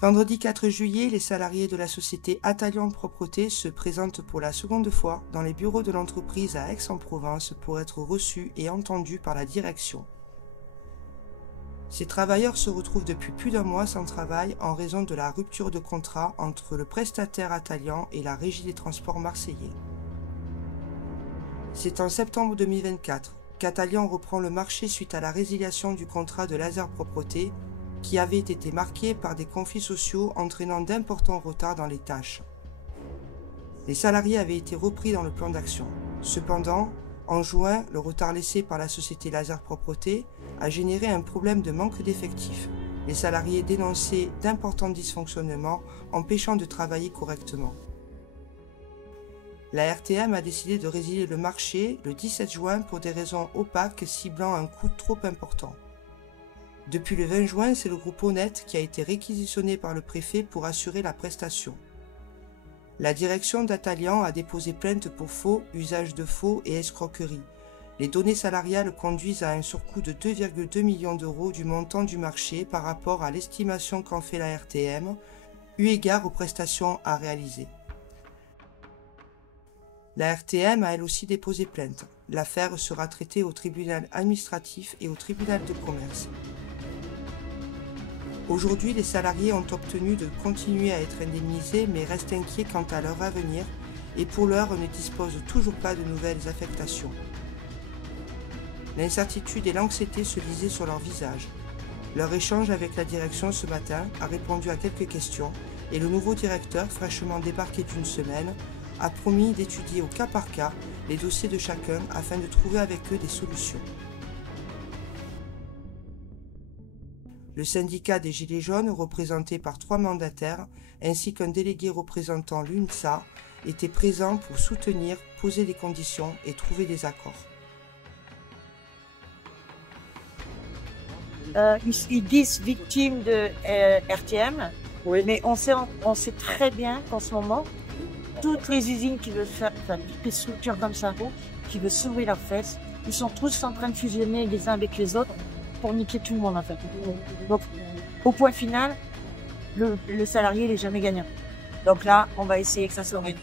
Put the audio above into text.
Vendredi 4 juillet, les salariés de la société Atalian Propreté se présentent pour la seconde fois dans les bureaux de l'entreprise à Aix-en-Provence pour être reçus et entendus par la direction. Ces travailleurs se retrouvent depuis plus d'un mois sans travail en raison de la rupture de contrat entre le prestataire Atalian et la Régie des transports marseillais. C'est en septembre 2024 qu'Atalian reprend le marché suite à la résiliation du contrat de Laser Propreté qui avait été marqué par des conflits sociaux entraînant d'importants retards dans les tâches. Les salariés avaient été repris dans le plan d'action. Cependant, en juin, le retard laissé par la société Laser Propreté a généré un problème de manque d'effectifs. Les salariés dénonçaient d'importants dysfonctionnements empêchant de travailler correctement. La RTM a décidé de résilier le marché le 17 juin pour des raisons opaques ciblant un coût trop important. Depuis le 20 juin, c'est le groupe Honnête qui a été réquisitionné par le préfet pour assurer la prestation. La direction d'Atalian a déposé plainte pour faux, usage de faux et escroquerie. Les données salariales conduisent à un surcoût de 2,2 millions d'euros du montant du marché par rapport à l'estimation qu'en fait la RTM, eu égard aux prestations à réaliser. La RTM a elle aussi déposé plainte. L'affaire sera traitée au tribunal administratif et au tribunal de commerce. Aujourd'hui, les salariés ont obtenu de continuer à être indemnisés mais restent inquiets quant à leur avenir et pour l'heure ne disposent toujours pas de nouvelles affectations. L'incertitude et l'anxiété se lisaient sur leur visage. Leur échange avec la direction ce matin a répondu à quelques questions et le nouveau directeur, fraîchement débarqué d'une semaine, a promis d'étudier au cas par cas les dossiers de chacun afin de trouver avec eux des solutions. Le syndicat des Gilets jaunes, représenté par 3 mandataires, ainsi qu'un délégué représentant l'UNSA, étaient présents pour soutenir, poser des conditions et trouver des accords. Ils disent victimes de RTM, oui. Mais on sait très bien qu'en ce moment, toutes les usines qui veulent faire, toutes les structures comme ça, qui veulent s'ouvrir leurs fesses, ils sont tous en train de fusionner les uns avec les autres pour niquer tout le monde en fait. Donc, au point final, le salarié n'est jamais gagnant. Donc là, on va essayer que ça s'arrête.